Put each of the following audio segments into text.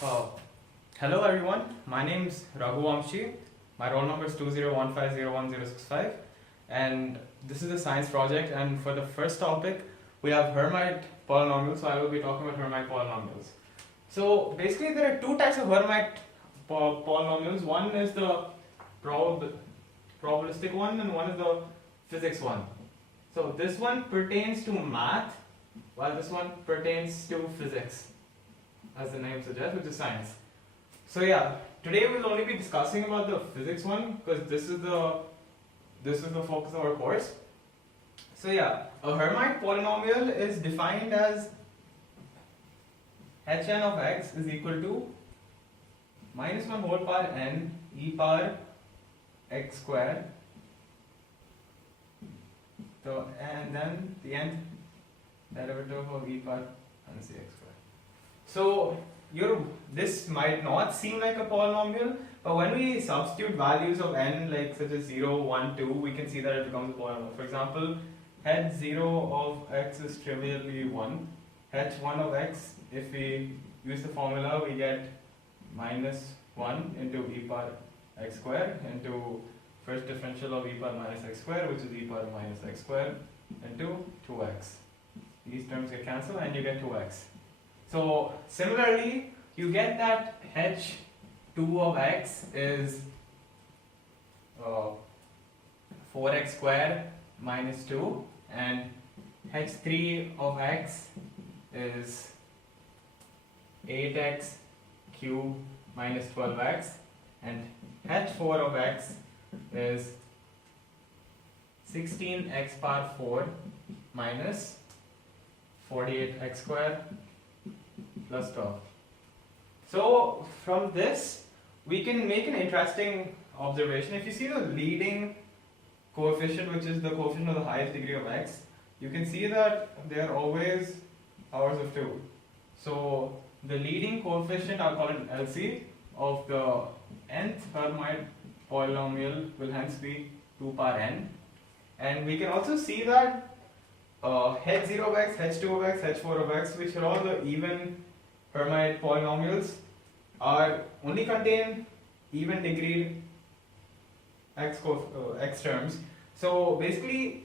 Uh, Hello everyone, my name is Raghuvamshi. My roll number is 2015011065 and this is a science project, and for the first topic we have Hermite polynomials, so I will be talking about Hermite polynomials. So basically there are two types of Hermite polynomials. One is the probabilistic one and one is the physics one. So this one pertains to math while this one pertains to physics, as the name suggests, which is science. So yeah, today we'll only be discussing about the physics one because this is the focus of our course. So yeah, a Hermite polynomial is defined as hn of x is equal to minus 1 whole power n e power x square. So and then the nth derivative of e power minus x square. So this might not seem like a polynomial, but when we substitute values of n, like such as 0, 1, 2, we can see that it becomes a polynomial. For example, h0 of x is trivially 1. h1 of x, if we use the formula, we get minus 1 into e power x square into first differential of e power minus x square, which is e power minus x square, into 2x. These terms get cancelled and you get 2x. So similarly, you get that h2 of x is 4x square minus 2, and h3 of x is 8x cube minus 12x, and h4 of x is 16x power 4 minus 48x square plus 12. So from this we can make an interesting observation. If you see the leading coefficient, which is the coefficient of the highest degree of x, you can see that they are always powers of 2. So the leading coefficient, I'll call it LC, of the nth Hermite polynomial will hence be 2 power n. And we can also see that h0 of x, h2 of x, h4 of x, which are all the even Hermite polynomials, are only contain even degree x terms. So basically,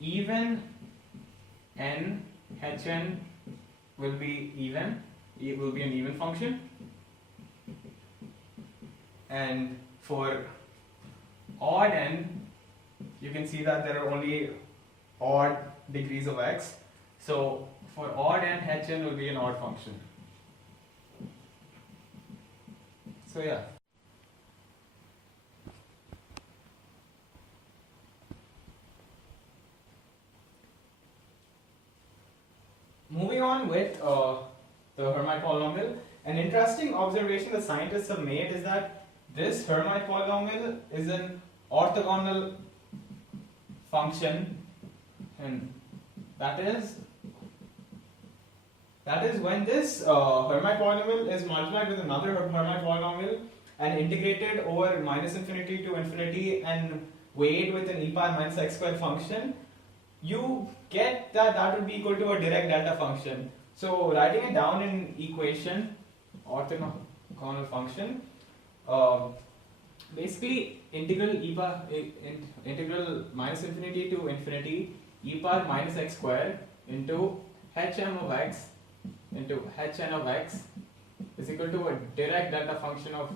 even n hn will be even. It will be an even function, and for odd n, you can see that there are only odd degrees of x. So for odd n, hn will be an odd function. So yeah. Moving on with the Hermite polynomial, an interesting observation the scientists have made is that this Hermite polynomial is an orthogonal function, and that is when this Hermite polynomial is multiplied with another Hermite polynomial and integrated over minus infinity to infinity and weighed with an e power minus x square function, you get that would be equal to a Dirac delta function. So writing it down in equation, orthogonal function, basically integral minus infinity to infinity e power minus x square into hm of x into hn of x is equal to a Dirac delta function of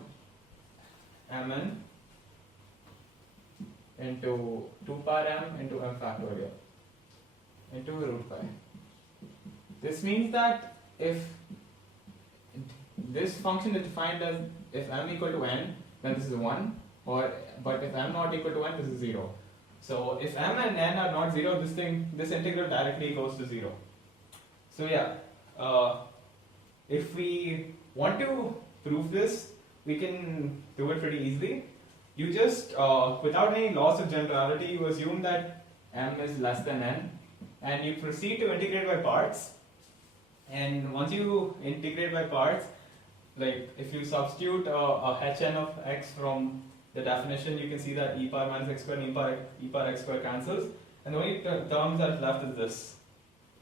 mn into 2 power m into m factorial into root pi. This means that if this function is defined as if m equal to n, then this is 1, but if m not equal to n, this is 0. So if m and n are not 0, this integral directly goes to 0. So yeah, if we want to prove this, we can do it pretty easily. You just, without any loss of generality, you assume that m is less than n, and you proceed to integrate by parts. And once you integrate by parts, like if you substitute a hn of x from the definition, you can see that e power minus x square and e power x square cancels, and the only term that's left is this.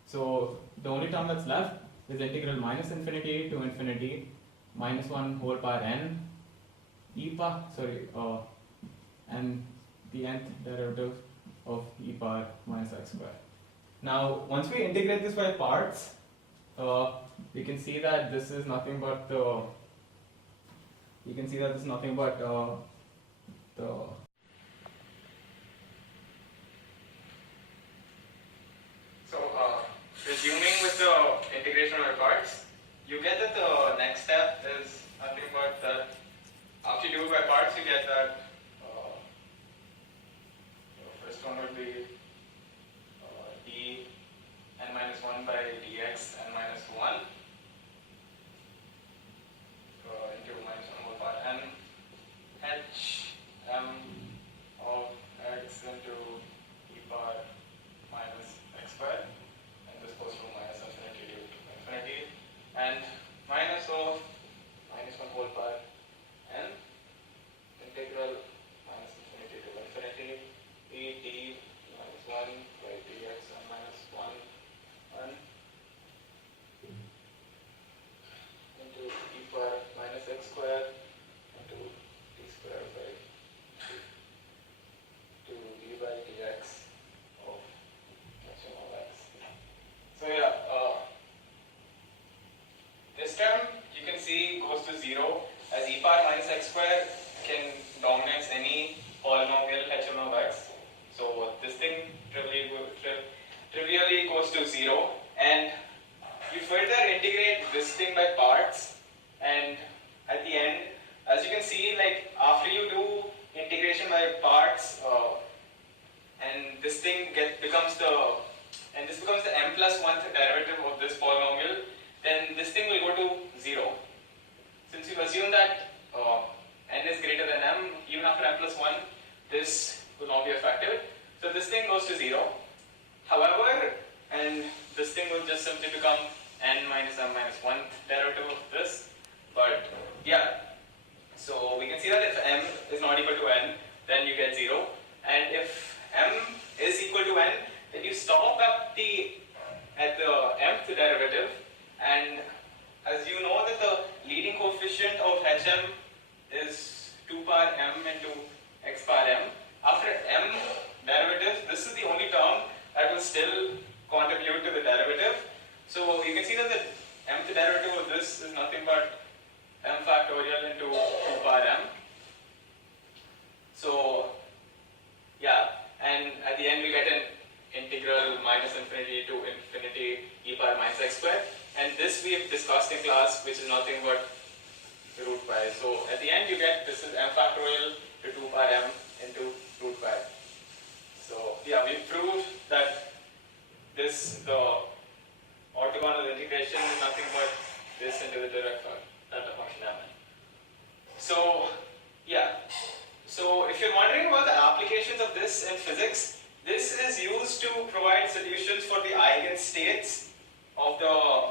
So the only term that's left is integral minus infinity to infinity minus 1 whole power n and the nth derivative of e power minus x square. Now, once we integrate this by parts, we can see that this is nothing but the So, resuming with the integration by parts, you get that the next step is nothing but that after you do it by parts, you get that the first one would be d n minus 1 by dx n minus 1 into minus 1 whole power n h m of x into e power minus x squared, and this goes from minus infinity to infinity, and minus of minus 1 whole power n integral minus infinity to infinity e d minus 1 by dx n minus 1 into e power minus x squared into d squared by 2d by dx of hm of x. So yeah, this term you can see goes to 0 as e power minus x squared can dominate any polynomial hm of x. So this thing trivially goes to 0, and you further integrate this thing by parts, and at the end, as you can see, like after you do integration by parts, and this thing becomes the m plus 1th derivative of this polynomial, then this thing will go to 0. Since you assume that n is greater than m, even after m plus 1, this will not be affected. So this thing goes to 0. However, and this thing will just simply become n minus m minus 1th derivative of this. But yeah, so we can see that if m is not equal to n, then you get 0. And if m is equal to n, then you stop at the mth derivative. And as you know that the leading coefficient of hm is 2 power m into x power m. After m derivatives, this is the only term that will still contribute to the derivative. So you can see that the mth derivative of this is nothing but m factorial into 2 power m. So yeah, and at the end we get an integral minus infinity to infinity e power minus x squared, and this we have discussed in class, which is nothing but root pi. So at the end you get this is m factorial to 2 power m into root pi. So yeah, we proved that the orthogonal integration is nothing but this into the direct delta function m. So yeah, so if you're wondering about the applications of this in physics, this is used to provide solutions for the eigenstates of the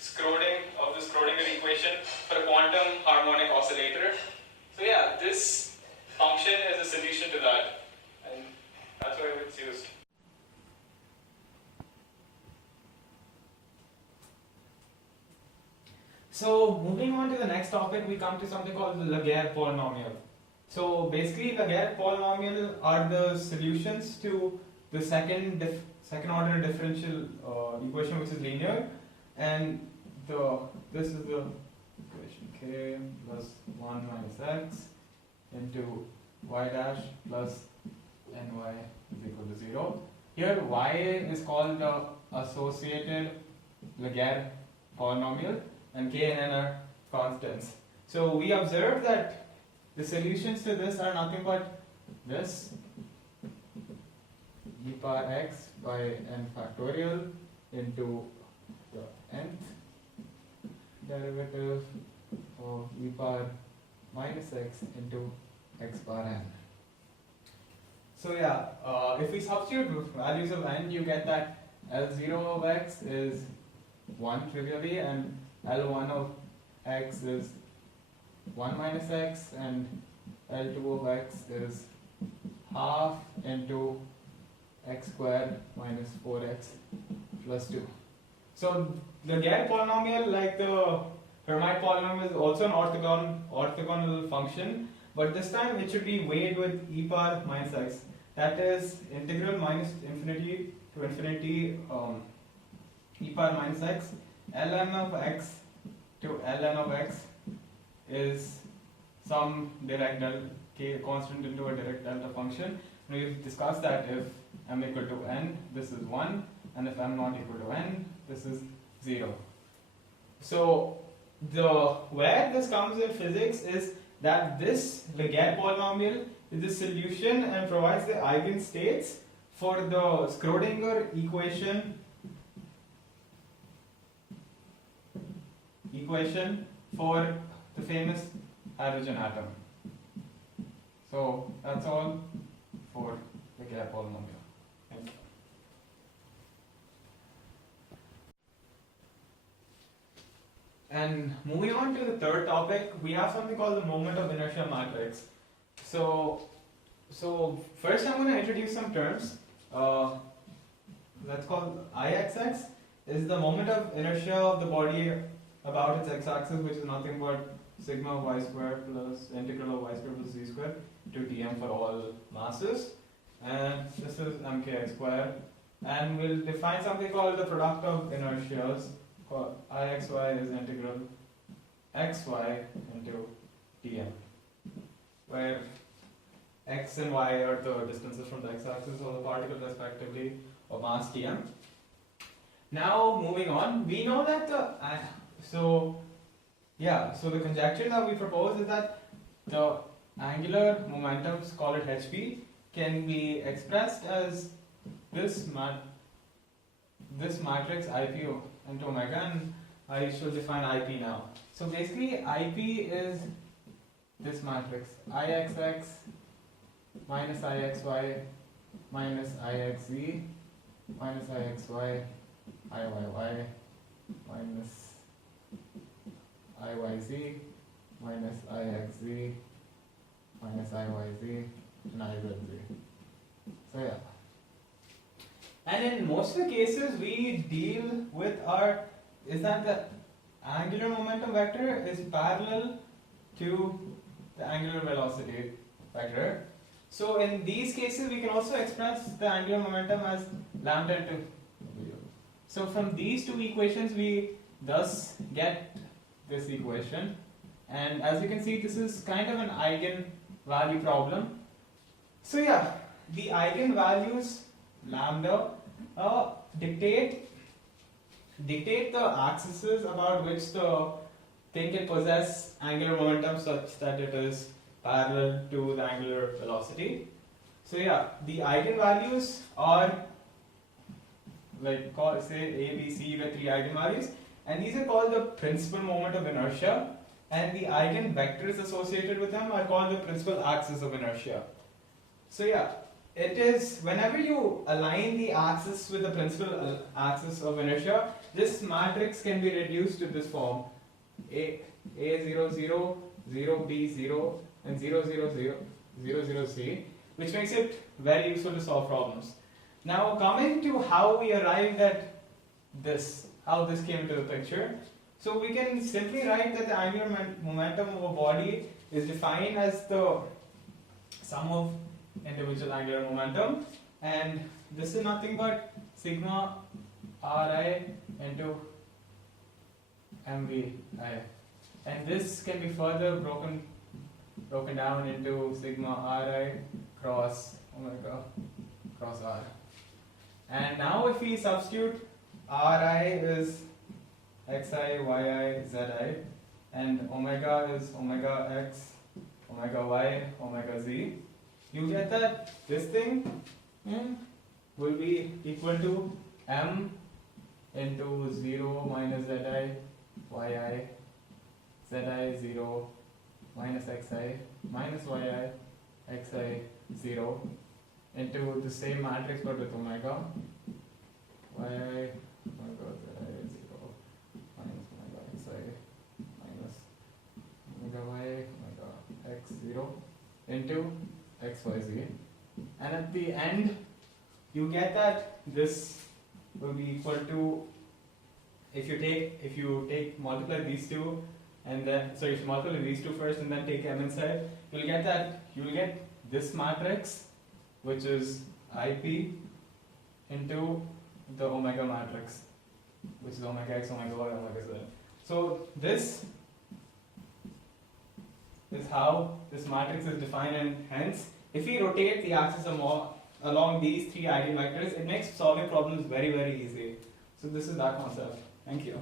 Schrodinger equation for a quantum harmonic oscillator. So yeah, this function is a solution to that, and that's why it's used. So moving on to the next topic, we come to something called the Laguerre polynomial. So basically, Laguerre polynomial are the solutions to the second order differential equation, which is linear, and this is the equation k plus 1 minus x into y dash plus ny is equal to 0. Here y is called the associated Laguerre polynomial, and k and n are constants. So we observe that the solutions to this are nothing but this e power x by n factorial into the nth derivative of e power minus x into x power n. So yeah, if we substitute values of n, you get that L0 of x is 1 trivially, and L1 of x is 1 minus x, and L2 of x is half into x squared minus 4x plus 2. So the Laguerre polynomial, like the Hermite polynomial is also an orthogonal function, but this time it should be weighed with e power minus x. That is integral minus infinity to infinity e power minus x. ln of x to ln of x is some direct delta constant into a direct delta function. We've discussed that if m equal to n, this is 1, and if m not equal to n, this is 0. So where this comes in physics is that this Legare polynomial is the solution and provides the eigenstates for the Schrödinger equation for the famous hydrogen atom. So that's all for Legare polynomial. Thank you. And moving on to the third topic, we have something called the moment of inertia matrix. So first I'm going to introduce some terms. That's called IXX is the moment of inertia of the body about its x-axis, which is nothing but sigma y square plus integral of y square plus z square to dm for all masses. And this is mkx square. And we'll define something called the product of inertias. Ixy is integral xy into dm, where x and y are the distances from the x-axis of the particle respectively of mass dm. Now moving on, we know that so the conjecture that we propose is that the angular momentums, call it hp, can be expressed as this matrix ip into omega, and I should define IP now. So basically IP is this matrix IXX minus IXY minus IXZ minus IXY IYY minus IYZ minus IXZ minus IYZ and IZZ. So yeah. And in most of the cases we deal with is that the angular momentum vector is parallel to the angular velocity vector. So in these cases we can also express the angular momentum as lambda into v. So from these two equations we thus get this equation, and as you can see this is kind of an eigenvalue problem. So yeah, the eigenvalues lambda dictate the axes about which the thing can possess angular momentum such that it is parallel to the angular velocity. So yeah, the eigenvalues are like say A, B, C, you get 3 eigenvalues, and these are called the principal moment of inertia, and the eigenvectors associated with them are called the principal axis of inertia. So yeah, it is whenever you align the axis with the principal axis of inertia, this matrix can be reduced to this form: A0 0 0 B 0 and 0 0 0 0 0 C, which makes it very useful to solve problems. Now coming to how we arrived at this, how this came into the picture. So we can simply write that the angular momentum of a body is defined as the sum of individual angular momentum, and this is nothing but sigma Ri into mvi, and this can be further broken down into sigma Ri cross omega cross r. And now if we substitute Ri is xi, yi, zi, and omega is omega x, omega y, omega z, you get that this thing will be equal to m into 0 minus zi, yi, zi 0 minus xi minus yi, xi 0 into the same matrix but with omega, yi, omega zi 0 minus omega xi minus omega y, omega x 0 into xyz, and at the end you get that this will be equal to, if you take multiply these two and then, sorry, multiply these two first and then take m inside, you'll get this matrix, which is IP into the omega matrix, which is omega x, omega y, omega z. So this is how this matrix is defined, and hence, if we rotate the axis along these three eigenvectors, it makes solving problems very, very easy. So this is that concept. Thank you.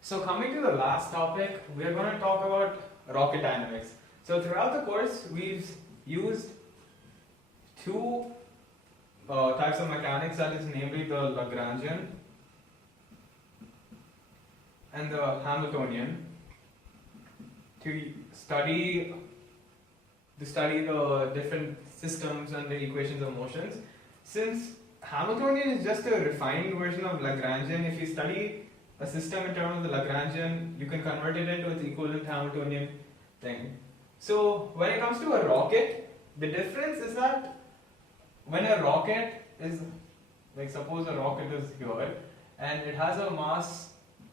So coming to the last topic, we are going to talk about rocket dynamics. So throughout the course, we've used two types of mechanics, that is namely the Lagrangian and the Hamiltonian, to study the different systems and the equations of motions. Since Hamiltonian is just a refined version of Lagrangian, if you study a system in terms of the Lagrangian, you can convert it into its equivalent Hamiltonian thing. So when it comes to a rocket, the difference is that when a rocket is, like suppose a rocket is here and it has a mass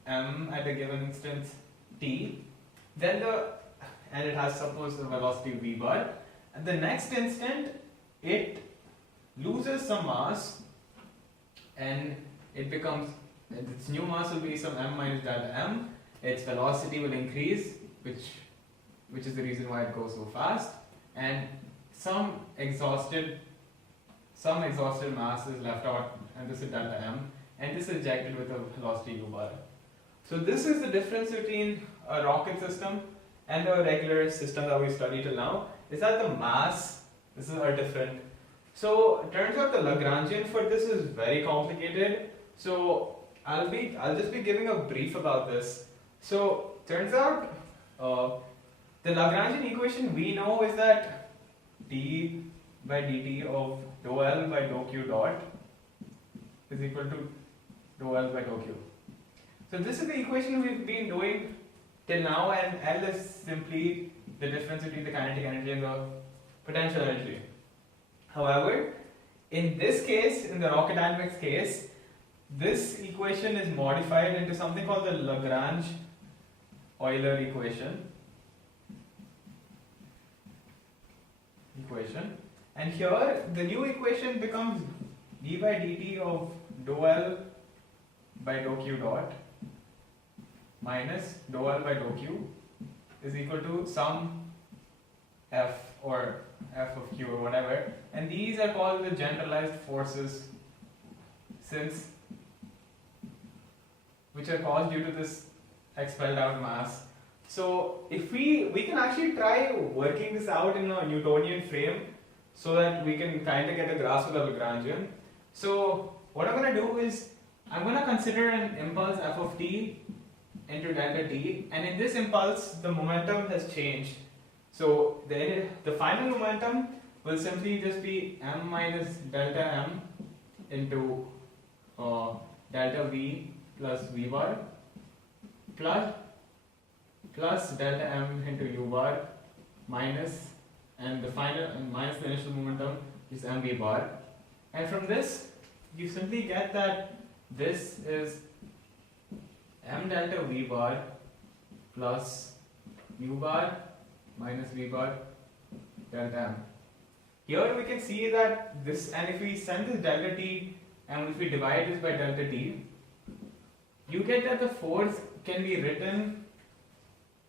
m at a given instance t, then and it has suppose a velocity v bar, at the next instant it loses some mass and it becomes, its new mass will be some m minus delta m, its velocity will increase, which is the reason why it goes so fast, and some exhausted mass is left out, and this is delta m, and this is ejected with a velocity u bar. So this is the difference between a rocket system and a regular system that we studied till now, is that the mass, are different. So it turns out the Lagrangian for this is very complicated. So I'll just be giving a brief about this. So turns out the Lagrangian equation we know is that d by dt of dou L by dou Q dot is equal to dou L by dou Q. So this is the equation we've been doing till now, and L is simply the difference between the kinetic energy and the potential energy. However, in this case, in the rocket dynamics case, this equation is modified into something called the Lagrange-Euler equation. And here the new equation becomes d by dt of dou L by dou Q dot minus dou L by dou Q is equal to some F or F of Q or whatever, and these are called the generalized forces, which are caused due to this expelled out mass. So if we can actually try working this out in a Newtonian frame so that we can kind of get a grasp of the Lagrangian. So what I'm going to do is I'm going to consider an impulse f of t into delta t, and in this impulse the momentum has changed. So the final momentum will simply just be m minus delta m into delta v plus v bar plus delta m into u bar minus the initial momentum is mv bar, and from this you simply get that this is m delta v bar plus u bar minus v bar delta m. Here we can see that this, and if we send this delta t and if we divide this by delta t, you get that the force can be written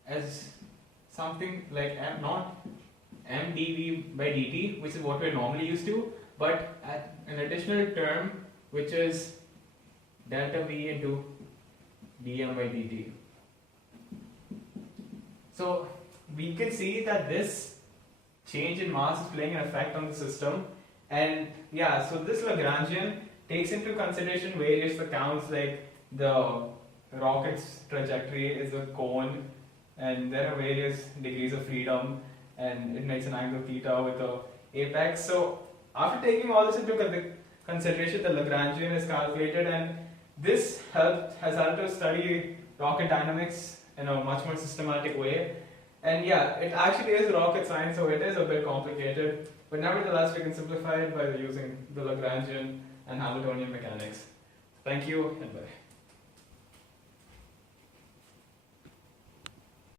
as something like not m dv by dt, which is what we're normally used to, but an additional term which is delta v into dm by dt. So we can see that this change in mass is playing an effect on the system, and yeah, so this Lagrangian takes into consideration various accounts, like the rocket's trajectory is a cone and there are various degrees of freedom and it makes an angle theta with the apex. So after taking all this into consideration, the Lagrangian is calculated, and this has helped us study rocket dynamics in a much more systematic way. And yeah, it actually is rocket science, so it is a bit complicated. But nevertheless, we can simplify it by using the Lagrangian and Hamiltonian mechanics. Thank you, and bye.